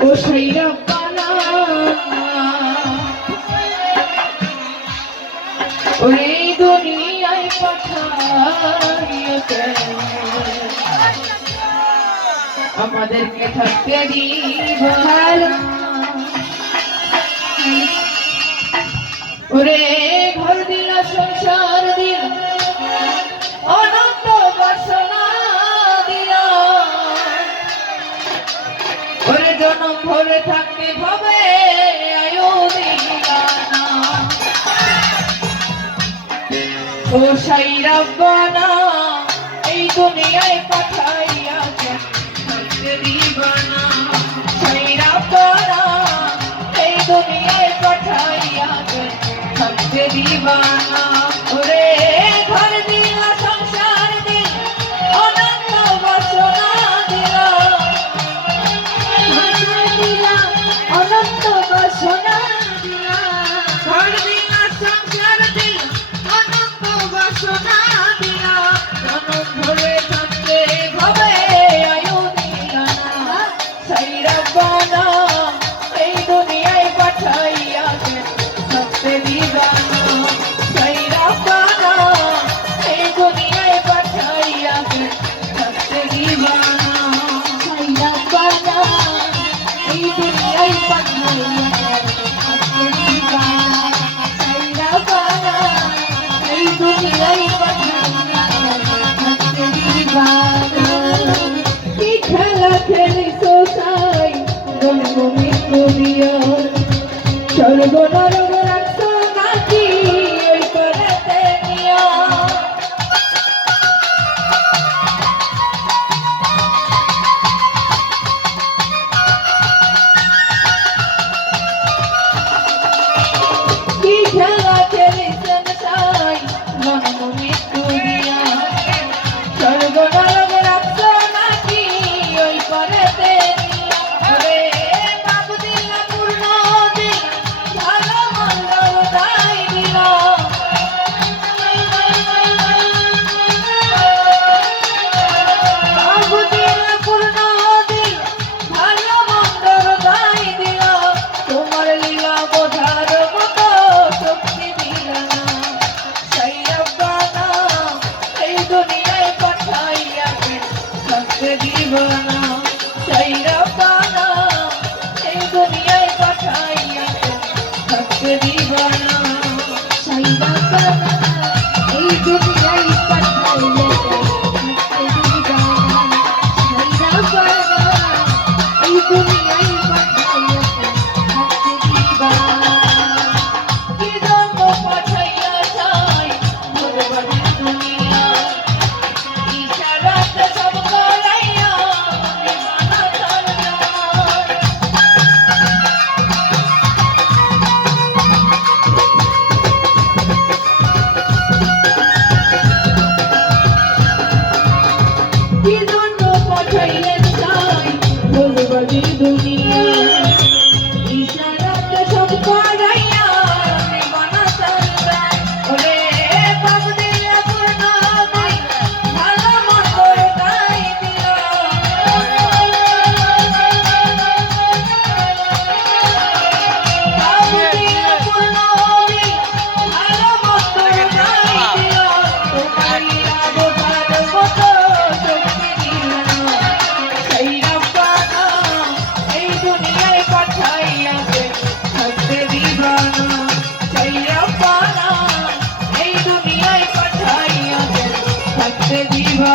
ও সাইরা পানা ওরে দুনিয়ায় পাঠাইয়া আমাদেরকে থাকতে দিব ভালো ওরে ঘর দিল সংসার দিল অনন্ত বাসনা দিল ওরে জনম ভরে থাকতে ভাবে আয়ো দিলা না ও সাইরা বানা এই দুনিয়ায় পাঠাইয়া থাকতে দিবা না সাইরা বানা এই দুনিয়ায় পাঠাইয়া থাকতে দিবা না ওরে ঘর দিলা সংসার দিল অনন্ত বাসনা দিলা অনন্ত বাসনা দিলা ঘর দিলা সংসার দিল অনন্ত বাসনা দিলা জনম ভরে থাকতে ভাবে আয়ু দিলা না সাইরা বানা এই দুনিয়ায় পাঠাইয়া থাকতে দিবা না সাইরা বানা এই দুনিয়ায় পাঠাইয়া থাকতে দিবা না সাইরা বানা এই দুনিয়ায় পাঠাইয়া থাকতে দিবা না সাইরা বানা এই দুনিয়ায় পাঠাইয়া থাকতে দিবা না কি খেলা খেলিছো সাই জন্ম মৃত্যু দিয়া স্বর্গ নরক রাখছো নাকি ওই করেতে নিয়া কি খেলা খেলিছেন সাই জন্ম মৃত্যু দিয়া স্বর্গ নরক রাখছো নাকি ওই করেতে নিয়া ওরে বাপ দিলা পূর্ণ দিল ভালো মন্দ দাই দিল বাপ দিলা পূর্ণ দিল ভালো মন্দ দাই দিল তোমার লীলা বোঝার মতো শক্তি দিল না সাইরা বানা এই দুনিয়ায় পাঠাইয়া থাকতে দিব না সাইরা বানা এই দুনিয়ায় পাঠাইয়া থাকতে দিব না সাইরা বানা এই দুনিয়ায় পাঠাইয়া থাকতে দিবা না সাইরা বানা এই দুনিয়ায় পাঠাইয়া থাকতে দিবা না কি জন্য পাঠাইয়া চাই ভগবান দুনিয়া ইশারাতে সব করাইয়া মানা ছাড়া কি জন্য পাঠাইলেন চাই ভগবান দুনিয়া ইশারাতে সব করাইয়া মানা ছাড়া ওরে বাপ দিলা পূর্ণ দিল ভালো মন্দ দাই দিল বাপ দিলা পূর্ণ দিল ভালো মন্দ দাই দিল তোমার লীলা বোঝার মতো শক্তি দিল না সাইরা বানা এই দুনিয়ায় পাঠাইয়া থাকতে দিবা না সাইরা বানা এই দুনিয়ায় পাঠাইয়া থাকতে দিবা